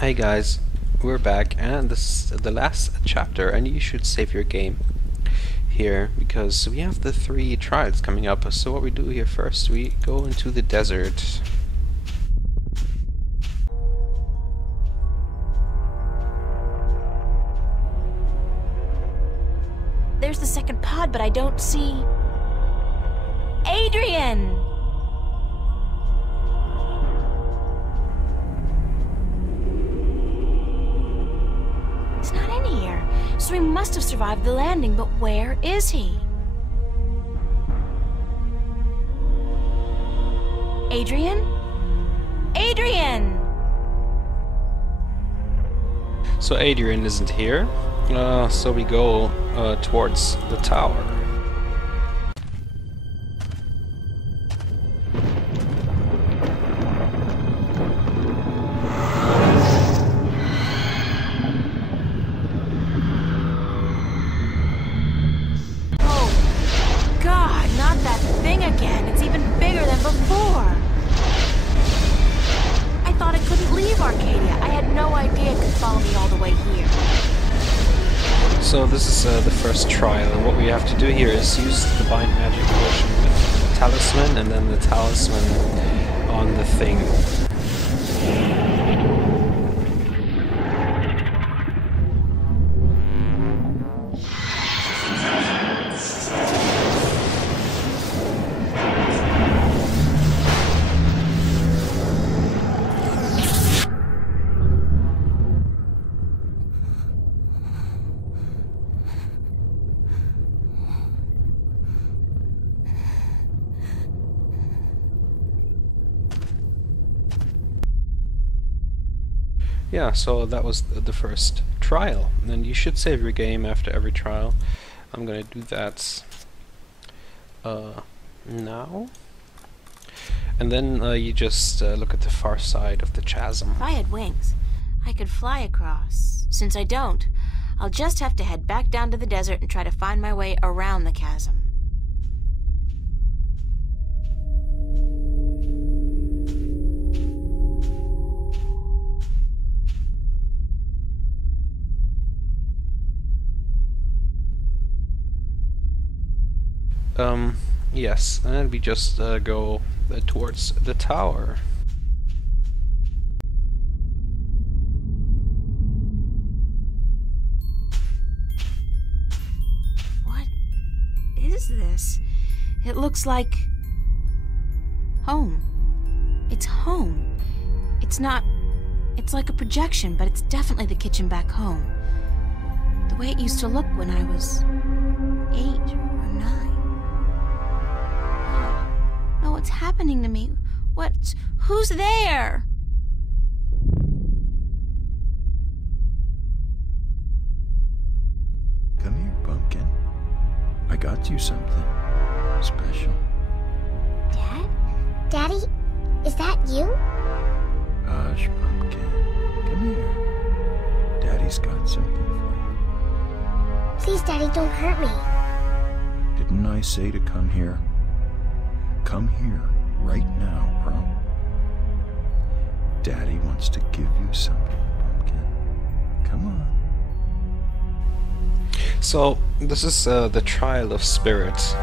Hey guys, we're back, and this is the last chapter, and you should save your game here because we have the 3 trials coming up. So what we do here first, we go into the desert. There's the second pod, but I don't see... Adrian! He's not in here, so he must have survived the landing, but where is he? Adrian? Adrian! So Adrian isn't here, so we go towards the tower. Oh, God, not that thing again. It's even bigger than before. I thought it couldn't leave Arcadia. I had no idea it could follow me all the way here. So this is the first trial, and what we have to do here is use the Divine Magic Potion with the Talisman, and then the Talisman on the thing. Yeah, so that was the first trial, and you should save your game after every trial. I'm gonna do that now. And then you just look at the far side of the chasm. If I had wings, I could fly across. Since I don't, I'll just have to head back down to the desert and try to find my way around the chasm. Yes, and we just go towards the tower. What is this? It looks like... home. It's home. It's not... It's like a projection, but it's definitely the kitchen back home. The way it used to look when I was 8 or 9. No, what's happening to me? Who's there? Come here, Pumpkin. I got you something special. Dad? Daddy? Is that you? Hush, Pumpkin. Come here. Daddy's got something for Please, Daddy, don't hurt me. you. Didn't I say to come here? Come here right now, bro. Daddy wants to give you something, Pumpkin. Come on. So this is the Trial of Spirit,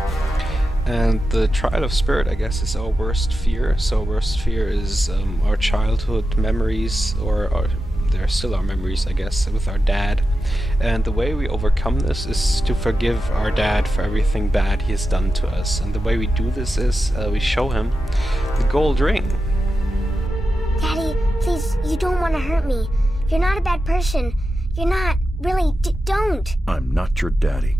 and the Trial of Spirit, I guess, is our worst fear. So worst fear is our childhood memories, or they're still our memories, I guess, with our dad. And the way we overcome this is to forgive our dad for everything bad he has done to us. And the way we do this is we show him the gold ring. Daddy, please, you don't want to hurt me. You're not a bad person. You're not. Really, don't. I'm not your daddy.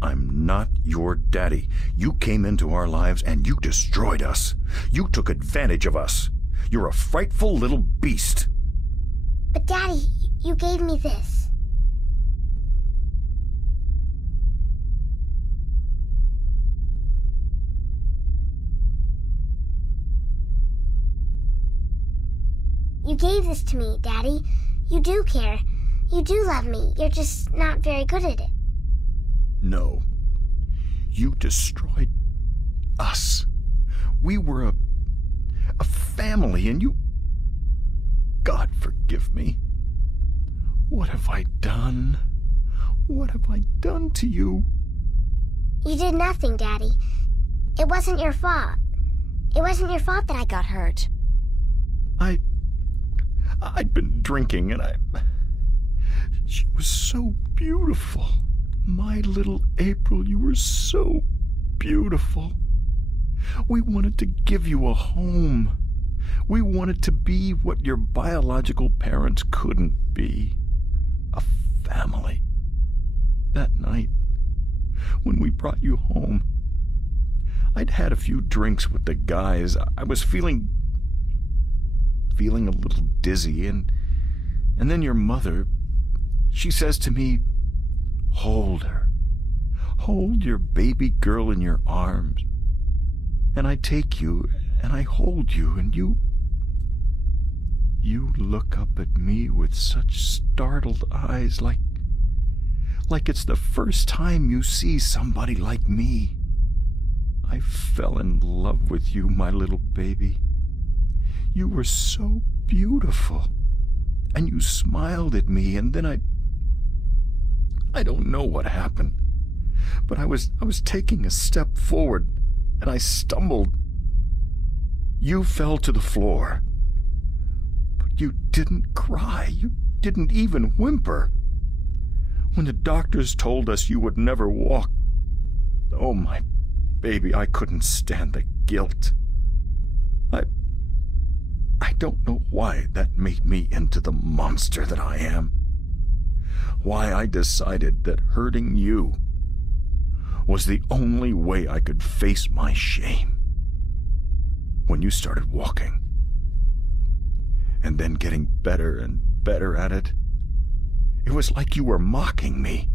I'm not your daddy. You came into our lives and you destroyed us. You took advantage of us. You're a frightful little beast. But Daddy, you gave me this. You gave this to me, Daddy. You do care. You do love me. You're just not very good at it. No. You destroyed us. We were a family, and you... God forgive me. What have I done? What have I done to you? You did nothing, Daddy. It wasn't your fault. It wasn't your fault that I got hurt. I'd been drinking and she was so beautiful. My little April, you were so beautiful. We wanted to give you a home. We wanted to be what your biological parents couldn't be. A family. That night, when we brought you home, I'd had a few drinks with the guys. I was feeling a little dizzy, and then your mother, she says to me, "Hold her. Hold your baby girl in your arms." And I take you, and I hold you, and you look up at me with such startled eyes, like it's the first time you see somebody like me. I fell in love with you, my little baby. You were so beautiful, and you smiled at me, and then I don't know what happened, but I was taking a step forward, and I stumbled. You fell to the floor, but you didn't cry. You didn't even whimper. When the doctors told us you would never walk, oh, my baby, I couldn't stand the guilt. I don't know why that made me into the monster that I am. Why I decided that hurting you was the only way I could face my shame. When you started walking, and then getting better and better at it, it was like you were mocking me.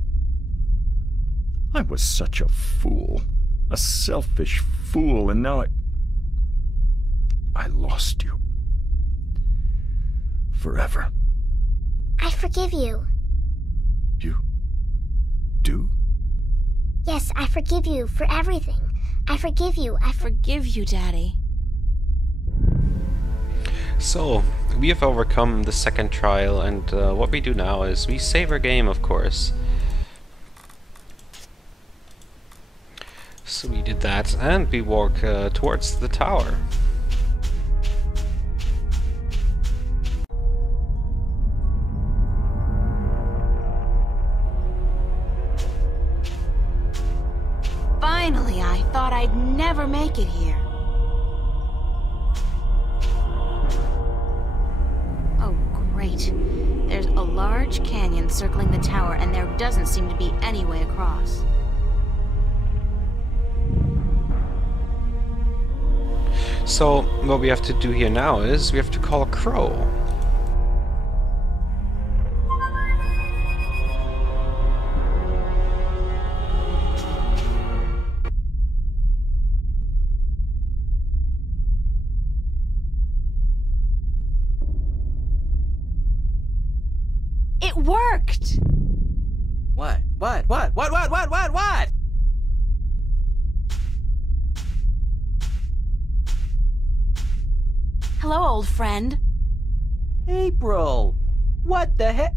I was such a fool, a selfish fool, and now I lost you. Forever. I forgive you. You do? Yes, I forgive you for everything. I forgive you. I Forgive you, Daddy. So, we have overcome the second trial, and what we do now is we save our game, of course. So we did that, and we walk towards the tower. Finally, I thought I'd never make it here. Oh, great. There's a large canyon circling the tower, and there doesn't seem to be any way across. So, what we have to do here now is we have to call Crow. It worked! What? What? Hello, old friend. April! What the heck?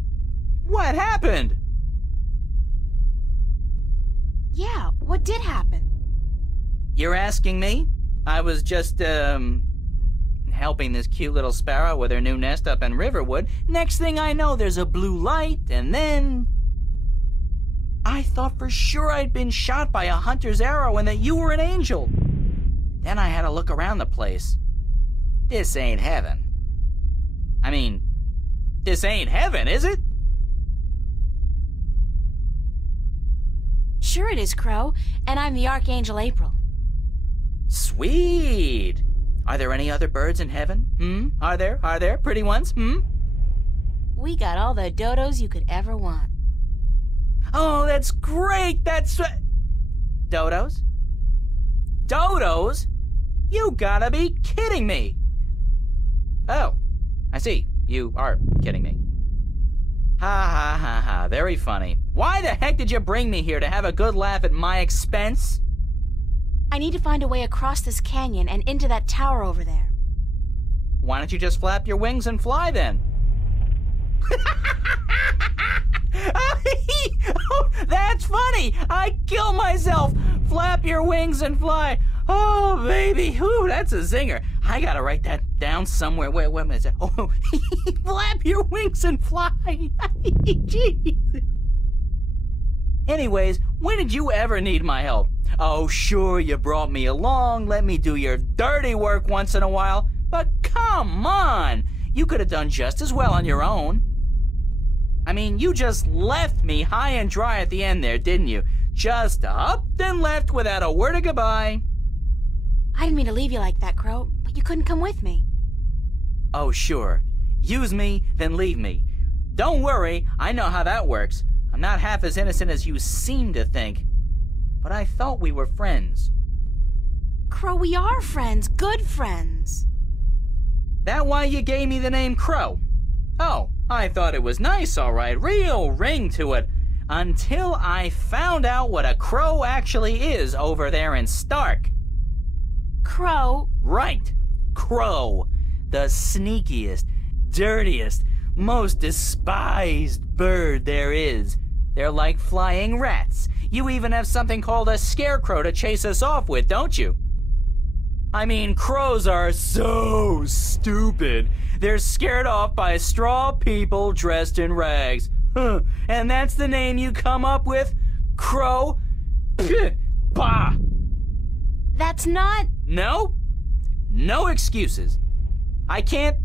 What happened? Yeah, what did happen? You're asking me? I was just, helping this cute little sparrow with her new nest up in Riverwood. Next thing I know, there's a blue light, and then... I thought for sure I'd been shot by a hunter's arrow and that you were an angel. Then I had to look around the place. This ain't heaven. I mean, this ain't heaven, is it? Sure it is, Crow, and I'm the Archangel April. Sweet! Are there any other birds in heaven? Are there? Pretty ones? We got all the dodos you could ever want. Oh, that's great! That's... Dodos? Dodos? You gotta be kidding me! Oh, I see. You are kidding me. Ha, very funny. Why the heck did you bring me here, to have a good laugh at my expense? I need to find a way across this canyon and into that tower over there. Why don't you just flap your wings and fly then? Oh, that's funny! I kill myself! Flap your wings and fly! Oh, baby! Ooh, that's a zinger. I gotta write that down somewhere. Wait a minute. Oh, flap your wings and fly! Jeez. Anyways, when did you ever need my help? Oh, sure, you brought me along, let me do your dirty work once in a while, but come on! You could have done just as well on your own. I mean, you just left me high and dry at the end there, didn't you? Just up and left without a word of goodbye. I didn't mean to leave you like that, Crow, but you couldn't come with me. Oh, sure. Use me, then leave me. Don't worry, I know how that works. I'm not half as innocent as you seem to think. But I thought we were friends. Crow, we are friends. Good friends. That why you gave me the name Crow? Oh, I thought it was nice, all right. Real ring to it. Until I found out what a crow actually is over there in Stark. Crow? Right. Crow. The sneakiest, dirtiest, most despised bird there is. They're like flying rats. You even have something called a scarecrow to chase us off with, don't you? I mean, crows are so stupid. They're scared off by straw people dressed in rags. Huh. And that's the name you come up with? Crow? Pfft. Bah! That's not... No? No excuses. I can't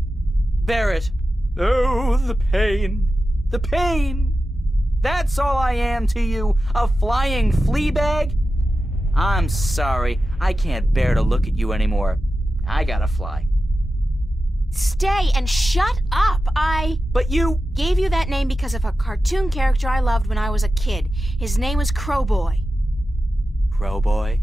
bear it. Oh, the pain. The pain. That's all I am to you, a flying flea bag? I'm sorry, I can't bear to look at you anymore. I gotta fly. Stay and shut up! But you... Gave you that name because of a cartoon character I loved when I was a kid. His name was Crowboy. Crowboy?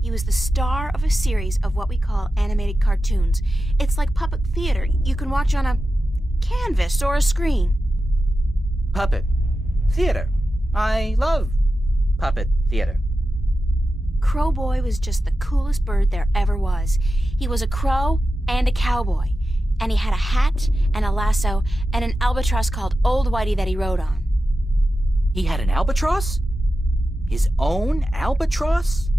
He was the star of a series of what we call animated cartoons. It's like puppet theater. You can watch on a canvas or a screen. Puppet theater. I love puppet theater. Crowboy was just the coolest bird there ever was. He was a crow and a cowboy. And he had a hat and a lasso and an albatross called Old Whitey that he rode on. He had an albatross? His own albatross?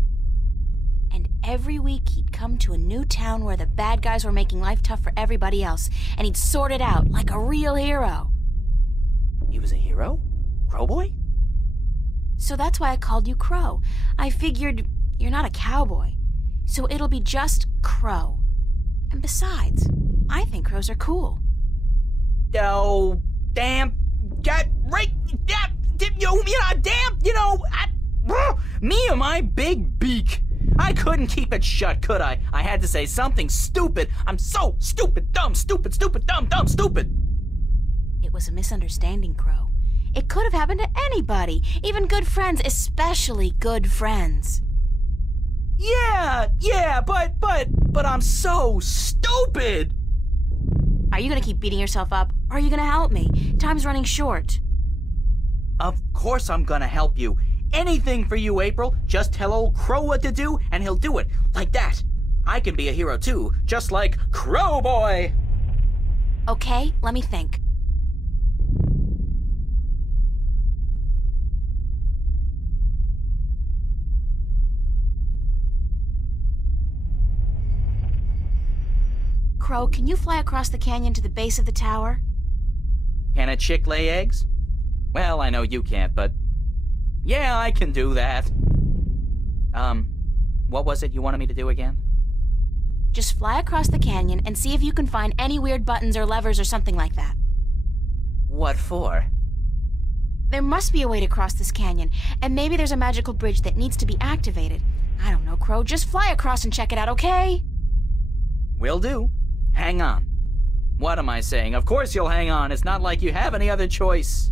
And every week he'd come to a new town where the bad guys were making life tough for everybody else, and he'd sort it out like a real hero. He was a hero? Crowboy? So that's why I called you Crow. I figured you're not a cowboy, so it'll be just Crow. And besides, I think crows are cool. Oh, damn. Got right. Me and my big beak. I couldn't keep it shut, could I? I had to say something stupid. I'm so stupid, dumb, stupid, stupid, dumb, dumb, stupid. It was a misunderstanding, Crow. It could have happened to anybody, even good friends, especially good friends. Yeah, but I'm so stupid. Are you gonna keep beating yourself up, or are you gonna help me? Time's running short. Of course I'm gonna help you. Anything for you, April. Just tell old Crow what to do, and he'll do it. Like that. I can be a hero too, just like Crowboy. Okay, let me think. Crow, can you fly across the canyon to the base of the tower? Can a chick lay eggs? Well, I know you can't, but... yeah, I can do that. What was it you wanted me to do again? Just fly across the canyon and see if you can find any weird buttons or levers or something like that. What for? There must be a way to cross this canyon, and maybe there's a magical bridge that needs to be activated. I don't know, Crow. Just fly across and check it out, okay? Will do. Hang on. What am I saying? Of course you'll hang on. It's not like you have any other choice.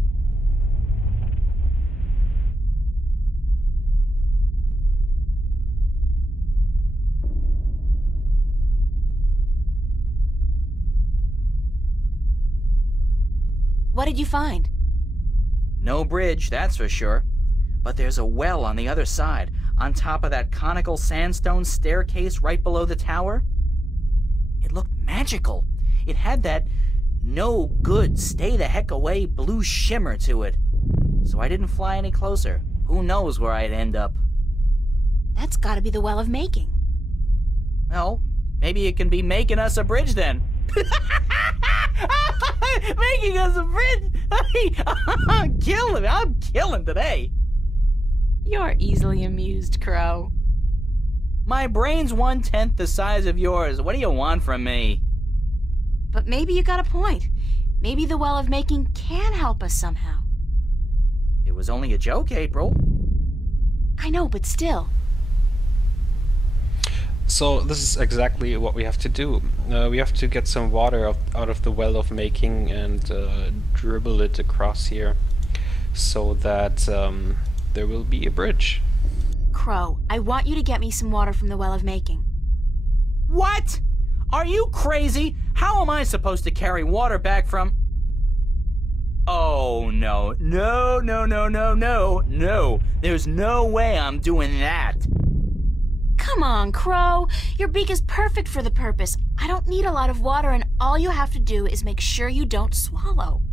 What did you find? No bridge, that's for sure. But there's a well on the other side, on top of that conical sandstone staircase right below the tower. It looked magical. It had that no good, stay the heck away blue shimmer to it. So I didn't fly any closer. Who knows where I'd end up? That's gotta be the Well of Making. Well, maybe it can be making us a bridge then. Making us a bridge? I'm killing today. You're easily amused, Crow. My brain's 1/10 the size of yours. What do you want from me? But maybe you got a point. Maybe the Well of Making can help us somehow. It was only a joke, April. I know, but still. So this is exactly what we have to do. We have to get some water out of the Well of Making and dribble it across here so that there will be a bridge. Crow, I want you to get me some water from the Well of Making. What? Are you crazy? How am I supposed to carry water back from... Oh, no. No. There's no way I'm doing that. Come on, Crow. Your beak is perfect for the purpose. I don't need a lot of water, and all you have to do is make sure you don't swallow.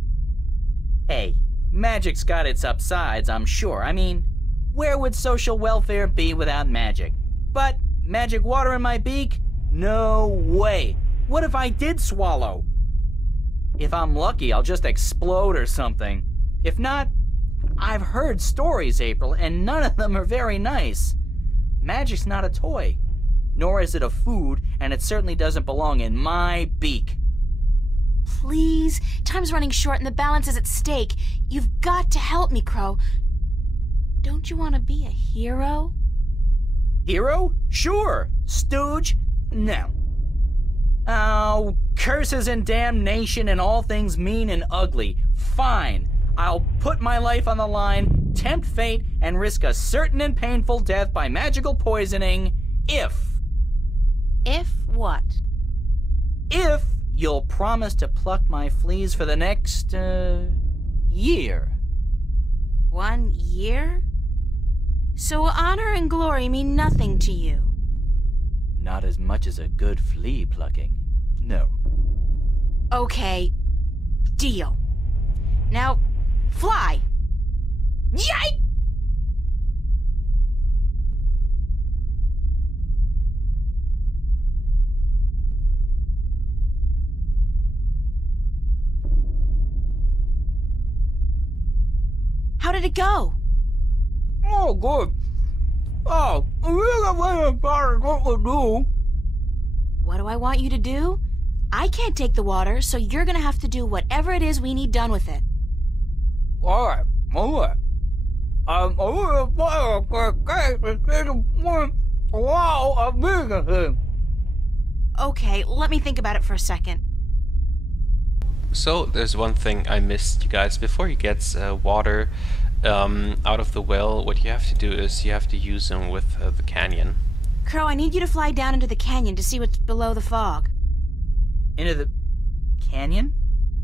Hey, magic's got its upsides, I'm sure. I mean, where would social welfare be without magic? But magic water in my beak? No way. What if I did swallow? If I'm lucky, I'll just explode or something. If not, I've heard stories, April, and none of them are very nice. Magic's not a toy, nor is it a food, and it certainly doesn't belong in my beak. Please, time's running short and the balance is at stake. You've got to help me, Crow. Don't you want to be a hero? Hero? Sure. Stooge? No. Oh, curses and damnation and all things mean and ugly. Fine. I'll put my life on the line, tempt fate, and risk a certain and painful death by magical poisoning if... If what? If you'll promise to pluck my fleas for the next, year. 1 year? So honor and glory mean nothing to you? Not as much as a good flea plucking. No. Okay, deal. Now, fly! Yay! How did it go? Oh, good. Oh, what to do? What do I want you to do? I can't take the water, so you're gonna have to do whatever it is we need done with it. All right. Okay, let me think about it for a second. So there's one thing I missed, you guys. Before you get water out of the well, what you have to do is you have to use them with the canyon. Crow, I need you to fly down into the canyon to see what's below the fog. Into the canyon?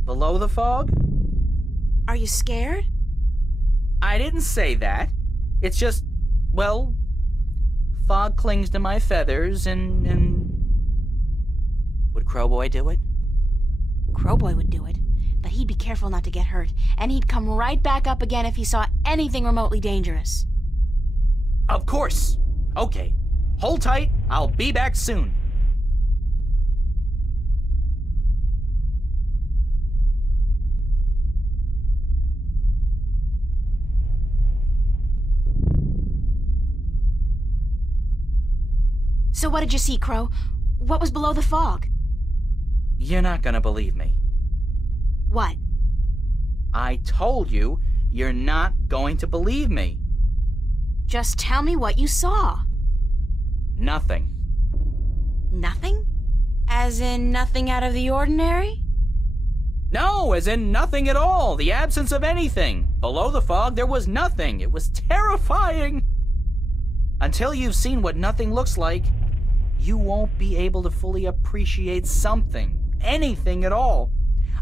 Below the fog? Are you scared? I didn't say that. It's just, well, fog clings to my feathers and... Would Crowboy do it? Crowboy would do it, but he'd be careful not to get hurt, and he'd come right back up again if he saw anything remotely dangerous. Of course. Okay. Hold tight. I'll be back soon. So what did you see, Crow? What was below the fog? You're not gonna believe me. What? I told you, you're not going to believe me. Just tell me what you saw. Nothing. Nothing? As in nothing out of the ordinary? No, as in nothing at all. The absence of anything. Below the fog, there was nothing. It was terrifying. Until you've seen what nothing looks like, you won't be able to fully appreciate something. Anything at all.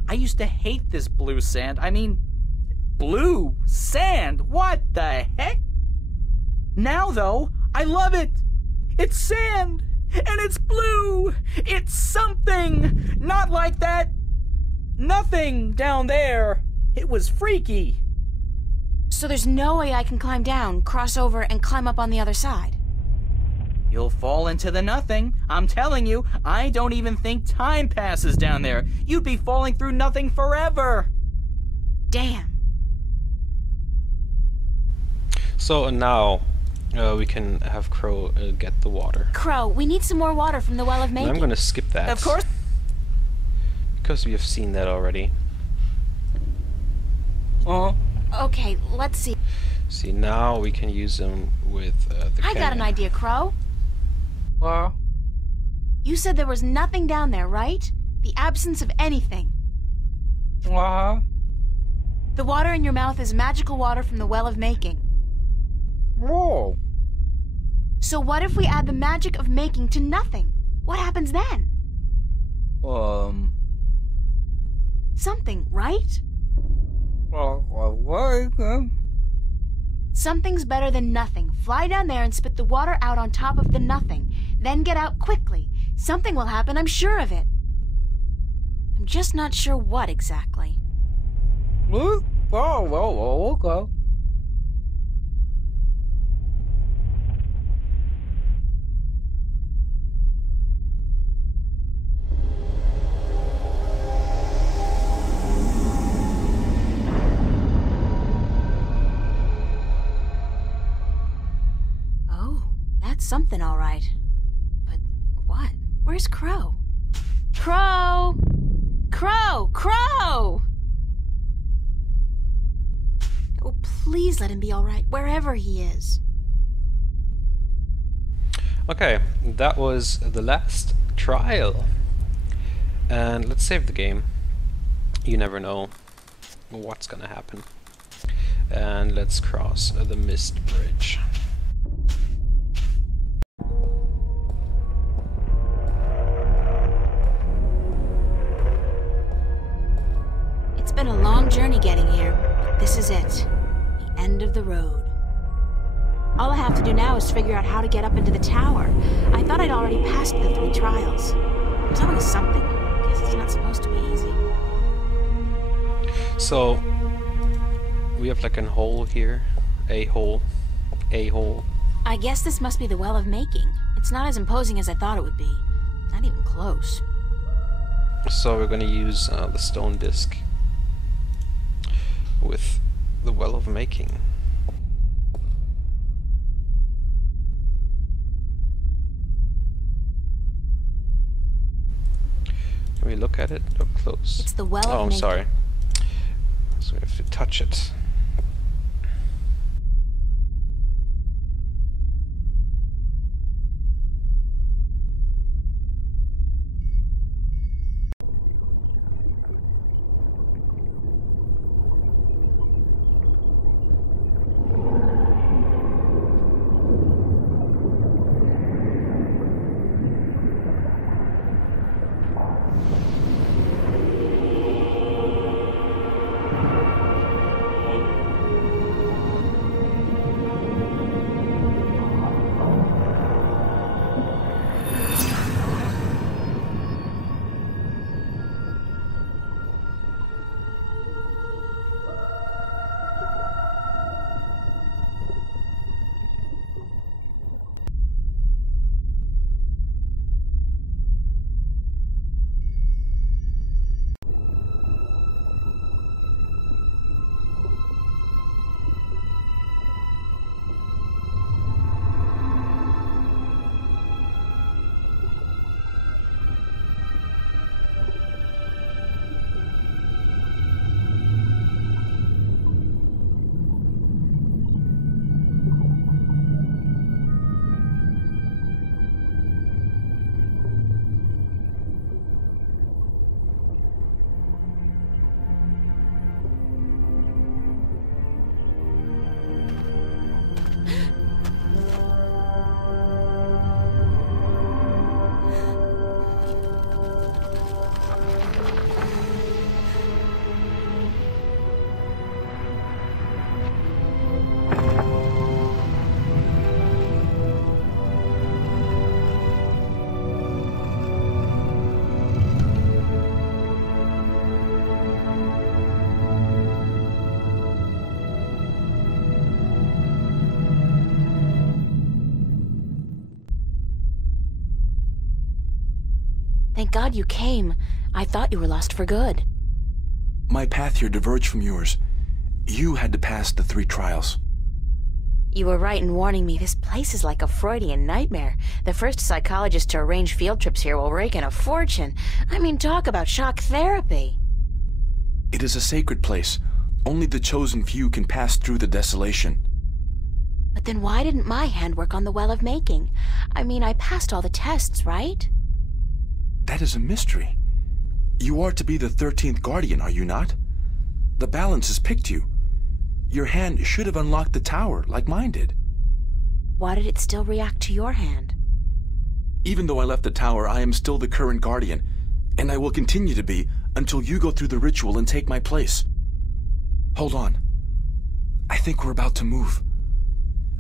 I used to hate this blue sand. I mean, blue sand. What the heck? Now, though, I love it. It's sand. And it's blue! It's something! Not like that nothing down there. It was freaky. So there's no way I can climb down, cross over, and climb up on the other side? You'll fall into the nothing. I'm telling you, I don't even think time passes down there. You'd be falling through nothing forever. Damn. So now we can have Crow get the water. Crow, we need some more water from the Well of Making. I'm going to skip that. Of course. Because we have seen that already. Okay, let's see. See, now we can use them with the I got an idea, Crow. You said there was nothing down there, right? The absence of anything. The water in your mouth is magical water from the Well of Making. Whoa. So what if we add the magic of making to nothing? What happens then? Something, right? Something's better than nothing. Fly down there and spit the water out on top of the nothing. Then get out quickly. Something will happen, I'm sure of it. I'm just not sure what exactly. Okay. Something, all right. But what? Where's Crow? Crow! Crow! Crow! Oh, please let him be all right, wherever he is. Okay, that was the last trial. And let's save the game. You never know what's gonna happen. And let's cross the Mist Bridge. It's been a long journey getting here, but this is it. The end of the road. All I have to do now is figure out how to get up into the tower. I thought I'd already passed the 3 trials. There's always something. I guess it's not supposed to be easy. So, we have like a hole here. A hole. I guess this must be the Well of Making. It's not as imposing as I thought it would be. Not even close. So we're gonna use the stone disc with the Well of Making. Can we look at it up close? It's the Well of Making. Oh, I'm Making. sorry. So we have to touch it. God you came. I thought you were lost for good. My path here diverged from yours. You had to pass the 3 trials. You were right in warning me. This place is like a Freudian nightmare. The first psychologist to arrange field trips here will rake in a fortune. I mean, talk about shock therapy. It is a sacred place. Only the chosen few can pass through the desolation. But then why didn't my hand work on the Well of Making? I mean, I passed all the tests, right? That is a mystery. You are to be the 13th Guardian, are you not? The balance has picked you. Your hand should have unlocked the tower, like mine did. Why did it still react to your hand? Even though I left the tower, I am still the current Guardian, and I will continue to be until you go through the ritual and take my place. Hold on. I think we're about to move.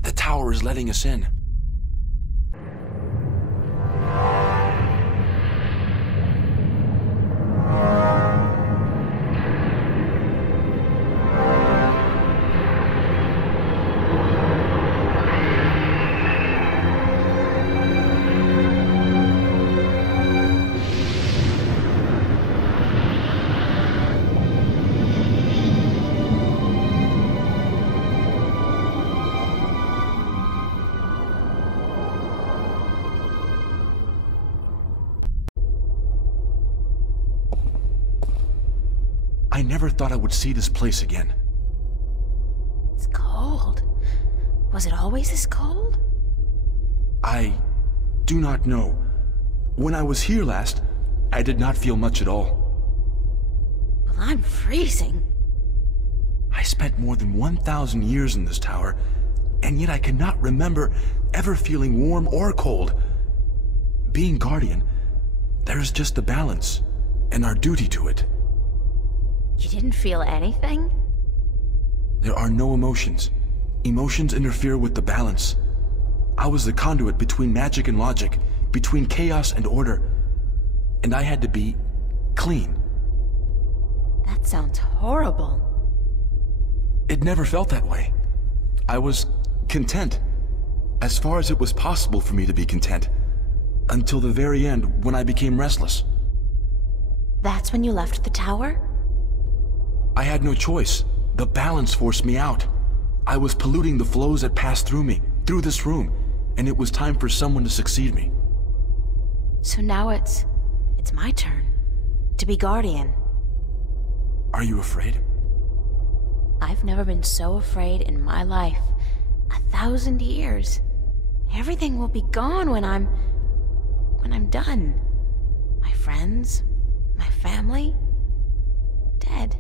The tower is letting us in. I never thought I would see this place again. It's cold. Was it always this cold? I do not know. When I was here last, I did not feel much at all. Well, I'm freezing. I spent more than 1,000 years in this tower, and yet I cannot remember ever feeling warm or cold. Being Guardian, there is just a balance, and our duty to it. You didn't feel anything? There are no emotions. Emotions interfere with the balance. I was the conduit between magic and logic, between chaos and order, and I had to be clean. That sounds horrible. It never felt that way. I was content, as far as it was possible for me to be content, until the very end when I became restless. That's when you left the tower? I had no choice. The balance forced me out. I was polluting the flows that passed through me, through this room, and it was time for someone to succeed me. So now it's my turn. To be Guardian. Are you afraid? I've never been so afraid in my life. 1,000 years. Everything will be gone when I'm done. My friends, my family, dead.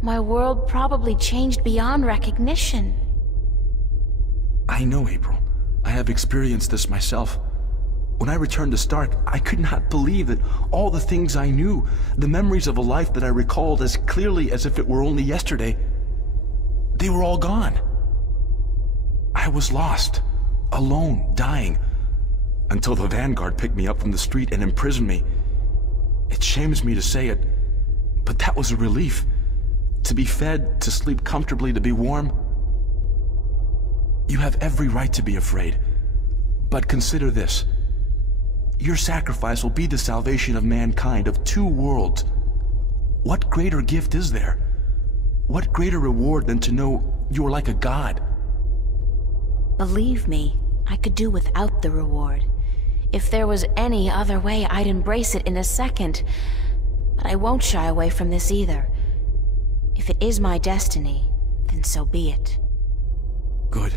My world probably changed beyond recognition. I know, April. I have experienced this myself. When I returned to Stark, I could not believe that all the things I knew, the memories of a life that I recalled as clearly as if it were only yesterday, they were all gone. I was lost, alone, dying, until the Vanguard picked me up from the street and imprisoned me. It shames me to say it, but that was a relief. To be fed, to sleep comfortably, to be warm. You have every right to be afraid. But consider this. Your sacrifice will be the salvation of mankind, of 2 worlds. What greater gift is there? What greater reward than to know you are like a god? Believe me, I could do without the reward. If there was any other way, I'd embrace it in a second. But I won't shy away from this either. If it is my destiny, then so be it. Good.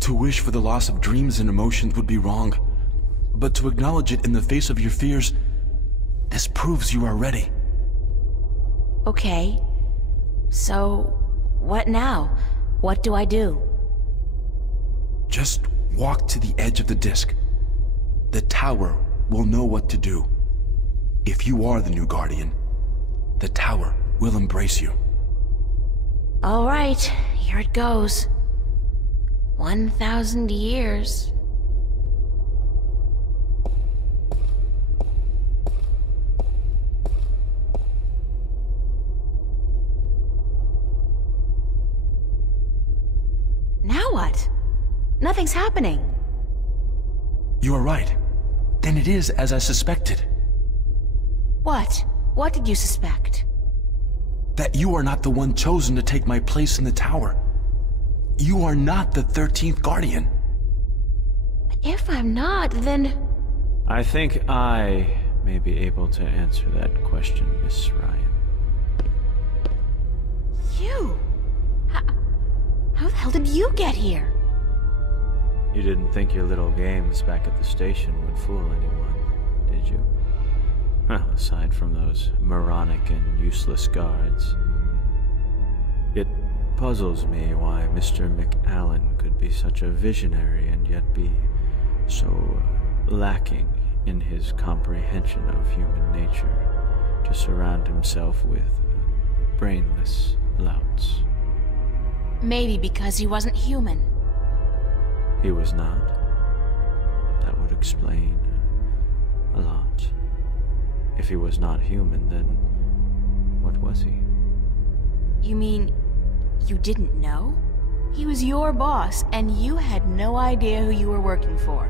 To wish for the loss of dreams and emotions would be wrong. But to acknowledge it in the face of your fears, this proves you are ready. Okay. So, what now? What do I do? Just walk to the edge of the disc. The tower will know what to do. If you are the new Guardian, the tower will embrace you. All right, here it goes. 1,000 years. Now what? Nothing's happening. You are right. Then it is as I suspected. What? What did you suspect? That you are not the one chosen to take my place in the tower. You are not the 13th Guardian. If I'm not, then... I think I may be able to answer that question, Miss Ryan. You? How the hell did you get here? You didn't think your little games back at the station would fool anyone, did you? Well, aside from those moronic and useless guards. It puzzles me why Mr. McAllen could be such a visionary and yet be so lacking in his comprehension of human nature to surround himself with brainless louts. Maybe because he wasn't human. He was not. That would explain a lot. If he was not human, then what was he? You mean you didn't know? He was your boss, and you had no idea who you were working for.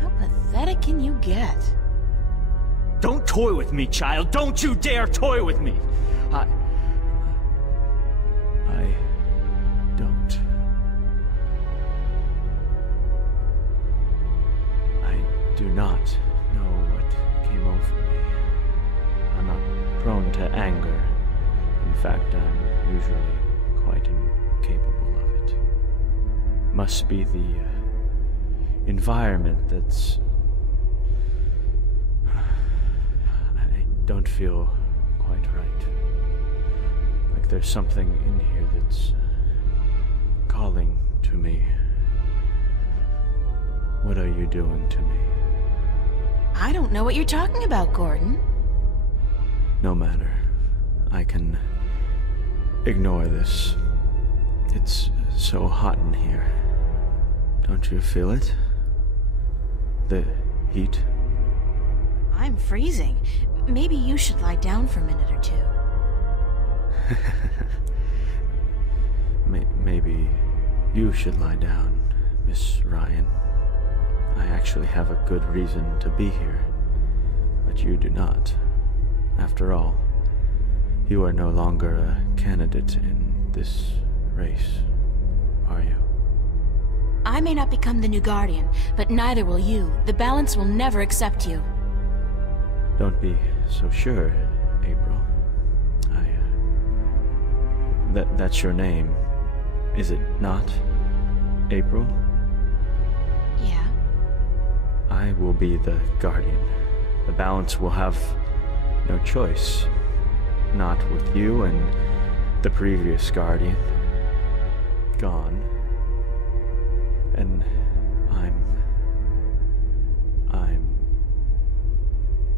How pathetic can you get? Don't toy with me, child! Don't you dare toy with me! I don't. I do not know what came over me. I'm not prone to anger. In fact, I'm usually quite incapable of it. Must be the environment that's... I don't feel quite right. Like there's something in here that's calling to me. What are you doing to me? I don't know what you're talking about, Gordon. No matter. I can ignore this. It's so hot in here. Don't you feel it? The heat? I'm freezing. Maybe you should lie down for a minute or two. Maybe you should lie down, Miss Ryan. I actually have a good reason to be here, but you do not. After all, you are no longer a candidate in this race, are you? I may not become the new Guardian, but neither will you. The Balance will never accept you. Don't be so sure, April. That's your name, is it not? April? Yeah. I will be the Guardian. The Balance will have no choice. Not with you and the previous Guardian gone. And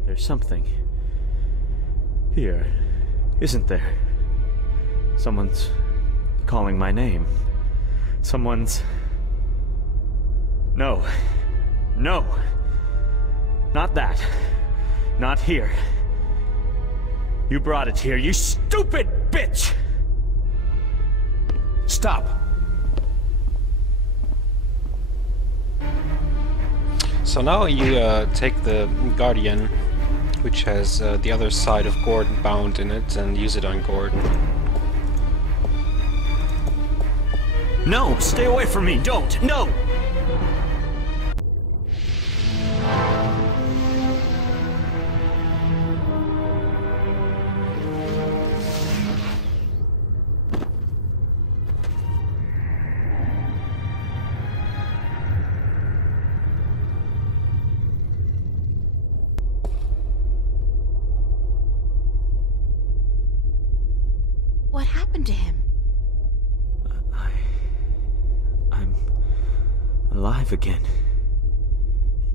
there's something here, isn't there? Someone's calling my name. Someone's... No. No. Not that. Not here. You brought it here, you stupid bitch! Stop! So now you take the Guardian, which has the other side of Gordon bound in it, and use it on Gordon. No! Stay away from me! Don't! No! What happened to him? I'm alive again.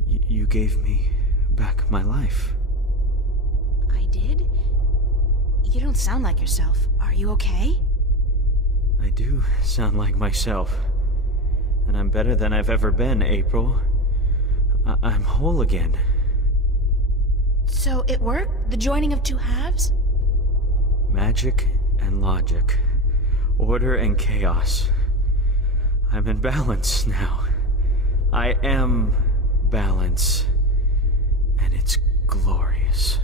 You gave me back my life. I did? You don't sound like yourself. Are you okay? I do sound like myself. And I'm better than I've ever been, April. I'm whole again. So it worked? The joining of two halves? Magic and logic. Order and chaos. I'm in balance now. I am balance. And it's glorious.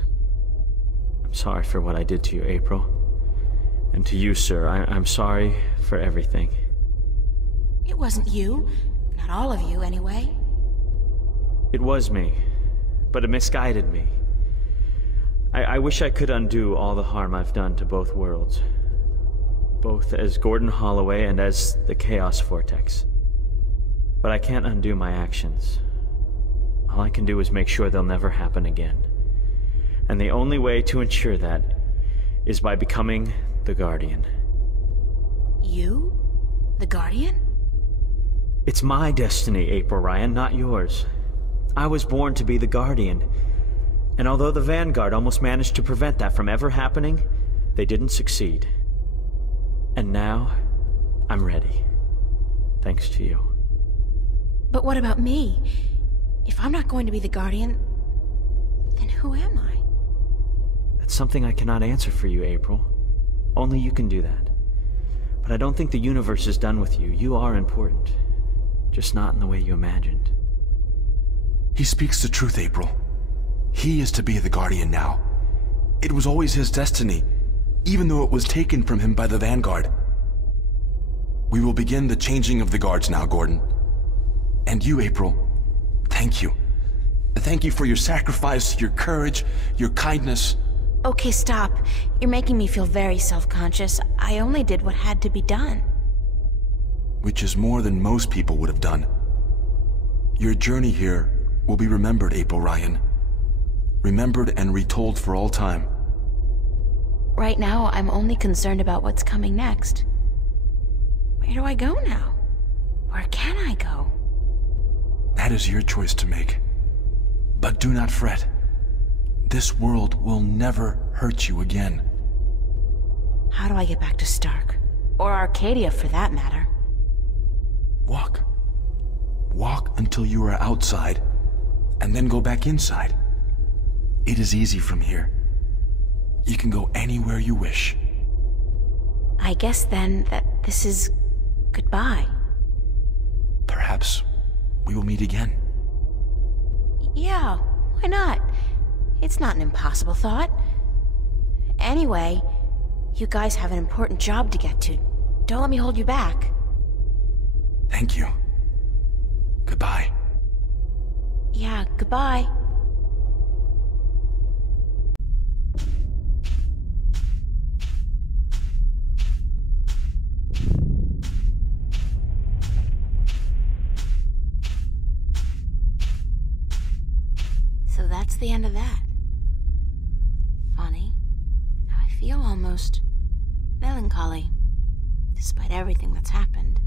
I'm sorry for what I did to you, April. And to you, sir, I'm sorry for everything. It wasn't you. Not all of you, anyway. It was me, but it misguided me. I wish I could undo all the harm I've done to both worlds. Both as Gordon Holloway and as the Chaos Vortex. But I can't undo my actions. All I can do is make sure they'll never happen again. And the only way to ensure that is by becoming the Guardian. You? The Guardian? It's my destiny, April Ryan, not yours. I was born to be the Guardian. And although the Vanguard almost managed to prevent that from ever happening, they didn't succeed. And now, I'm ready. Thanks to you. But what about me? If I'm not going to be the Guardian, then who am I? That's something I cannot answer for you, April. Only you can do that. But I don't think the universe is done with you. You are important. Just not in the way you imagined. He speaks the truth, April. He is to be the Guardian now. It was always his destiny, even though it was taken from him by the Vanguard. We will begin the changing of the guards now, Gordon. And you, April, thank you. Thank you for your sacrifice, your courage, your kindness. Okay, stop. You're making me feel very self-conscious. I only did what had to be done. Which is more than most people would have done. Your journey here will be remembered, April Ryan. Remembered and retold for all time. Right now, I'm only concerned about what's coming next. Where do I go now? Where can I go? That is your choice to make. But do not fret. This world will never hurt you again. How do I get back to Stark? Or Arcadia, for that matter? Walk. Walk until you are outside, and then go back inside. It is easy from here. You can go anywhere you wish. I guess then that this is goodbye. Perhaps we will meet again. Yeah, why not? It's not an impossible thought. Anyway, you guys have an important job to get to. Don't let me hold you back. Thank you. Goodbye. Yeah, goodbye. So that's the end of that. Funny. Now I feel almost melancholy, despite everything that's happened.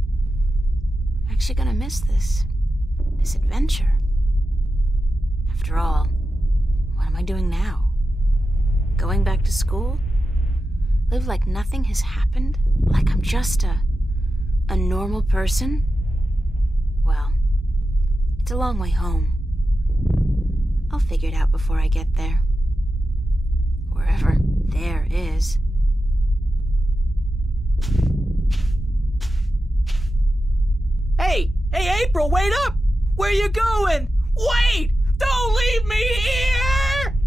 I'm actually gonna miss this adventure. After all, what am I doing now? Going back to school? Live like nothing has happened? Like I'm just a normal person? Well, it's a long way home. I'll figure it out before I get there. Wherever there is. Hey, April, wait up! Where you going? Wait! Don't leave me here!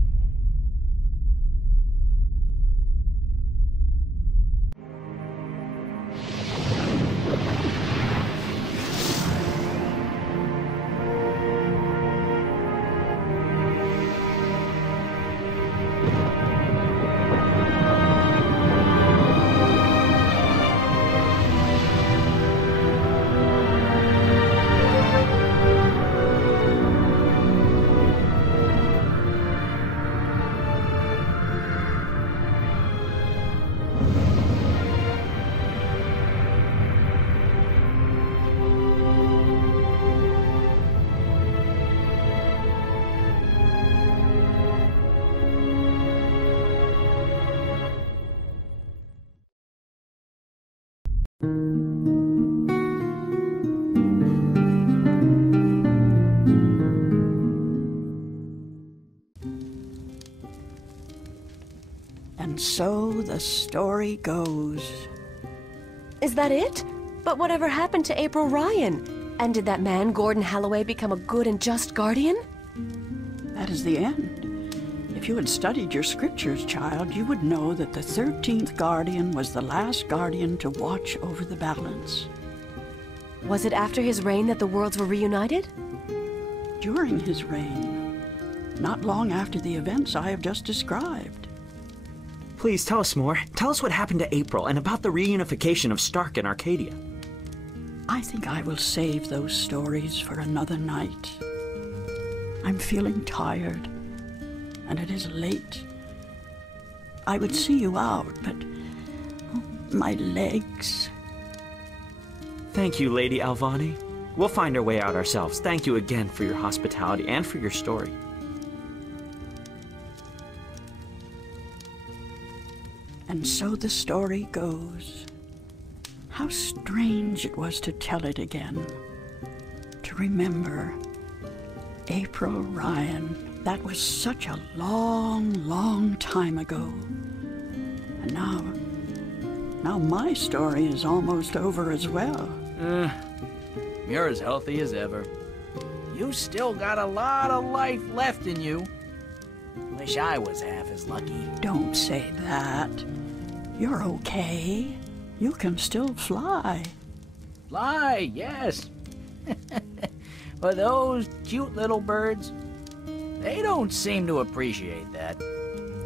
And so the story goes. Is that it? But whatever happened to April Ryan? And did that man, Gordon Holloway, become a good and just guardian? That is the end. If you had studied your scriptures, child, you would know that the 13th guardian was the last guardian to watch over the balance. Was it after his reign that the worlds were reunited? During his reign, not long after the events I have just described. Please tell us more. Tell us what happened to April and about the reunification of Stark and Arcadia. I think I will save those stories for another night. I'm feeling tired, and it is late. I would see you out, but my legs. Thank you, Lady Alvani. We'll find our way out ourselves. Thank you again for your hospitality and for your story. And so the story goes. How strange it was to tell it again. To remember April Ryan. That was such a long, long time ago. And now my story is almost over as well. You're as healthy as ever. You still got a lot of life left in you. Wish I was half as lucky. Don't say that. You're okay. You can still fly. Fly, yes. But those cute little birds, they don't seem to appreciate that.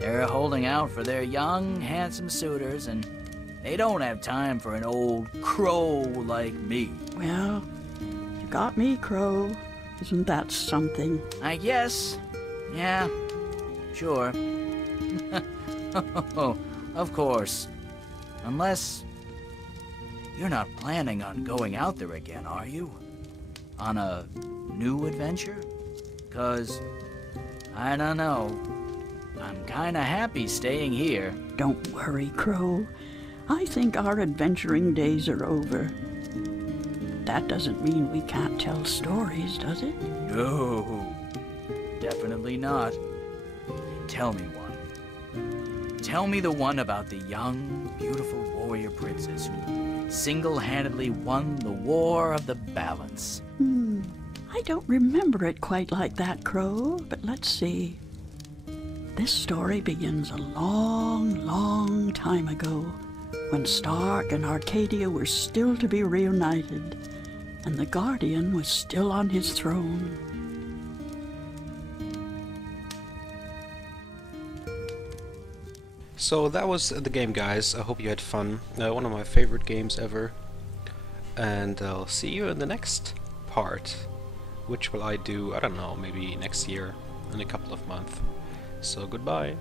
They're holding out for their young, handsome suitors, and they don't have time for an old crow like me. Well, you got me, Crow. Isn't that something? I guess. Yeah, sure. Of course. Unless you're not planning on going out there again, are you? On a new adventure? 'Cause, I don't know. I'm kinda happy staying here. Don't worry, Crow. I think our adventuring days are over. That doesn't mean we can't tell stories, does it? No, definitely not. Tell me one. Tell me the one about the young, beautiful warrior princess who single-handedly won the War of the Balance. I don't remember it quite like that, Crow, but let's see. This story begins a long, long time ago, when Stark and Arcadia were still to be reunited, and the Guardian was still on his throne. So that was the game, guys. I hope you had fun. One of my favorite games ever. And I'll see you in the next part. Which will I do, I don't know, maybe next year, in a couple of months. So goodbye.